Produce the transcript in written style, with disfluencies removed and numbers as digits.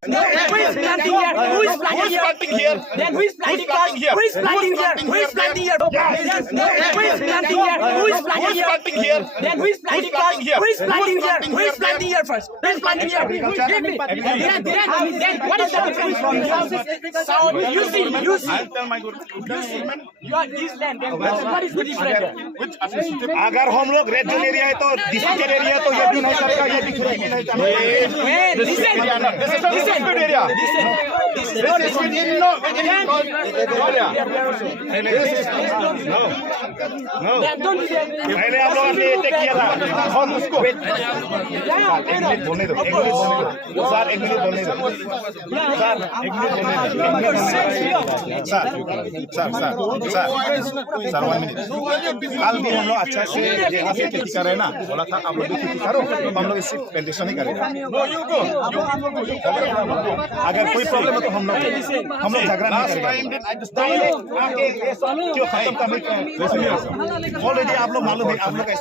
Who is planting here? Who is planting here? Then who is planting here? Who is planting here? Who is planting here? Yes. Who is planting here? Who is planting here? Then who is planting here? Who is planting here? Who is planting here first? Who is planting here? Give me. Then what is the difference from the houses? So you see. You see. You are this land. Then what is the difference? अगर हम लोग red zone area है तो district area है तो ये भी नहीं चलेगा ये भी नहीं चलेगा Listen. area पहले हम लोग ने ये किया था हम उसको एक मिनट बोलने दो सर एक मिनट बोलने दो सर एक मिनट बोलने दो सर 1 मिनट कल भी हम लोग अच्छा से यहाँ से खेती कर रहे हैं ना बोला था आप लोग भी खेती करो हम लोग इससे पेंटेशन ही करेंगे अगर कोई प्रॉब्लम है तो हम लोग झगड़ा नहीं करेंगे क्यों खत्म करने ऑलरेडी आप लोग मालूम है आप लोग का